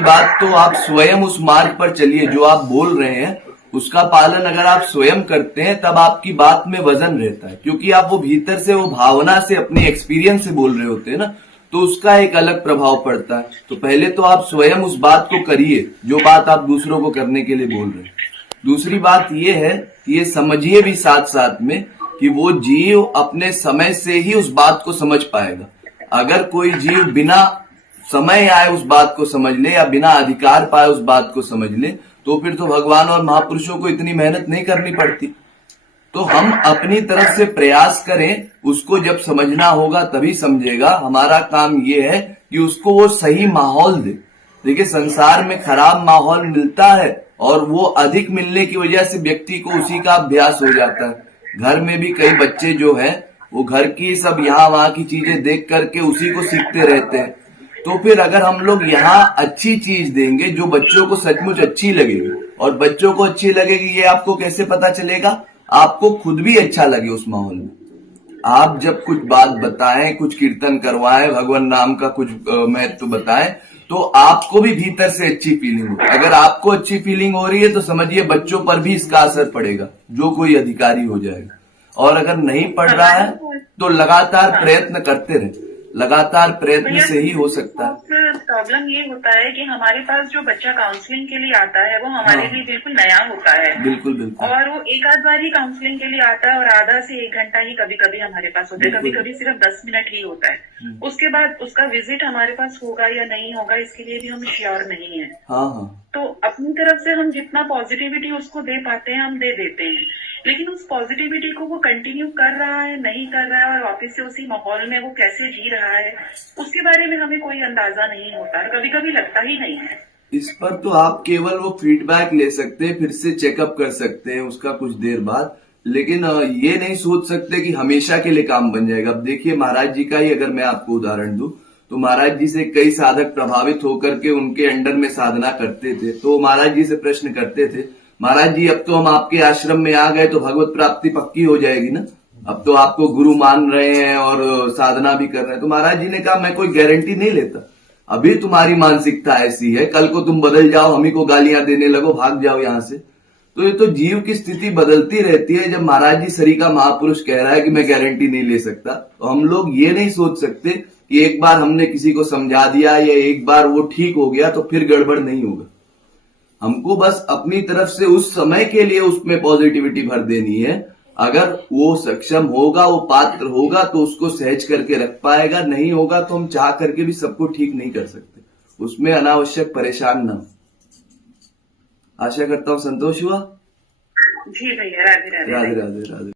पहली बात तो आप स्वयं उस मार्ग पर चलिए, जो आप बोल रहे हैं उसका पालन अगर आप स्वयं करते हैं तब आपकी बात में वजन रहता है, क्योंकि आप वो भीतर से वो भावना से अपने एक्सपीरियंस से बोल रहे होते हैं ना, तो उसका एक अलग प्रभाव पड़ता है। तो पहले तो आप स्वयं उस बात को करिए जो बात आप दूसरों को करने के लिए बोल रहे हैं। दूसरी बात ये है कि ये समझिए भी साथ साथ में कि वो जीव अपने समय से ही उस बात को समझ पाएगा। अगर कोई जीव बिना समय आए उस बात को समझ ले या बिना अधिकार पाए उस बात को समझ ले, तो फिर तो भगवान और महापुरुषों को इतनी मेहनत नहीं करनी पड़ती। तो हम अपनी तरफ से प्रयास करें, उसको जब समझना होगा तभी समझेगा। हमारा काम ये है कि उसको वो सही माहौल दे। देखिए, संसार में खराब माहौल मिलता है और वो अधिक मिलने की वजह से व्यक्ति को उसी का अभ्यास हो जाता है। घर में भी कई बच्चे जो हैं वो घर की सब यहाँ वहां की चीजें देख करके उसी को सीखते रहते हैं। तो फिर अगर हम लोग यहाँ अच्छी चीज देंगे जो बच्चों को सचमुच अच्छी लगेगी, और बच्चों को अच्छी लगेगी ये आपको कैसे पता चलेगा? आपको खुद भी अच्छा लगे उस माहौल में। आप जब कुछ बात बताएं, कुछ कीर्तन करवाएं, भगवान नाम का कुछ महत्व बताएं, तो आपको भी भीतर से अच्छी फीलिंग हो। अगर आपको अच्छी फीलिंग हो रही है तो समझिए बच्चों पर भी इसका असर पड़ेगा, जो कोई अधिकारी हो जाएगा। और अगर नहीं पड़ रहा है तो लगातार प्रयत्न करते रहे, लगातार प्रयत्न से ही हो सकता है। प्रॉब्लम ये होता है कि हमारे पास जो बच्चा काउंसलिंग के लिए आता है वो हमारे लिए बिल्कुल नया होता है। बिल्कुल बिल्कुल। और वो एक आध बार ही काउंसलिंग के लिए आता है और आधा से 1 घंटा ही कभी कभी हमारे पास होता है, कभी कभी सिर्फ 10 मिनट ही होता है। उसके बाद उसका विजिट हमारे पास होगा या नहीं होगा इसके लिए भी हम श्योर नहीं है। हाँ। तो अपनी तरफ से हम जितना पॉजिटिविटी उसको दे पाते हैं हम दे देते हैं, लेकिन उस पॉजिटिविटी को वो कंटिन्यू कर रहा है नहीं कर रहा है और वापस से उसी माहौल में वो कैसे जी रहा है उसके बारे में हमें कोई अंदाजा नहीं होता है, कभी कभी लगता ही नहीं है। इस पर तो आप केवल वो फीडबैक ले सकते हैं, फिर से चेकअप कर सकते हैं उसका कुछ देर बाद, लेकिन ये नहीं सोच सकते कि हमेशा के लिए काम बन जाएगा। अब देखिए, महाराज जी का ही अगर मैं आपको उदाहरण दूं तो महाराज जी से कई साधक प्रभावित होकर के उनके अंडर में साधना करते थे। तो महाराज जी से प्रश्न करते थे, महाराज जी अब तो हम आपके आश्रम में आ गए तो भगवत प्राप्ति पक्की हो जाएगी ना, अब तो आपको गुरु मान रहे हैं और साधना भी कर रहे हैं। तो महाराज जी ने कहा, मैं कोई गारंटी नहीं लेता, अभी तुम्हारी मानसिकता ऐसी है, कल को तुम बदल जाओ, हम ही को गालियां देने लगो, भाग जाओ यहां से। तो ये तो जीव की स्थिति बदलती रहती है। जब महाराज जी सरी का महापुरुष कह रहा है कि मैं गारंटी नहीं ले सकता, तो हम लोग ये नहीं सोच सकते कि एक बार हमने किसी को समझा दिया या एक बार वो ठीक हो गया तो फिर गड़बड़ नहीं होगा। हमको बस अपनी तरफ से उस समय के लिए उसमें पॉजिटिविटी भर देनी है। अगर वो सक्षम होगा, वो पात्र होगा तो उसको सहज करके रख पाएगा, नहीं होगा तो हम चाह करके भी सबको ठीक नहीं कर सकते। उसमें अनावश्यक परेशान ना हो। आशा करता हूँ संतोष हुआ। जी भैया, राधे राधे। राधे राधे राधे।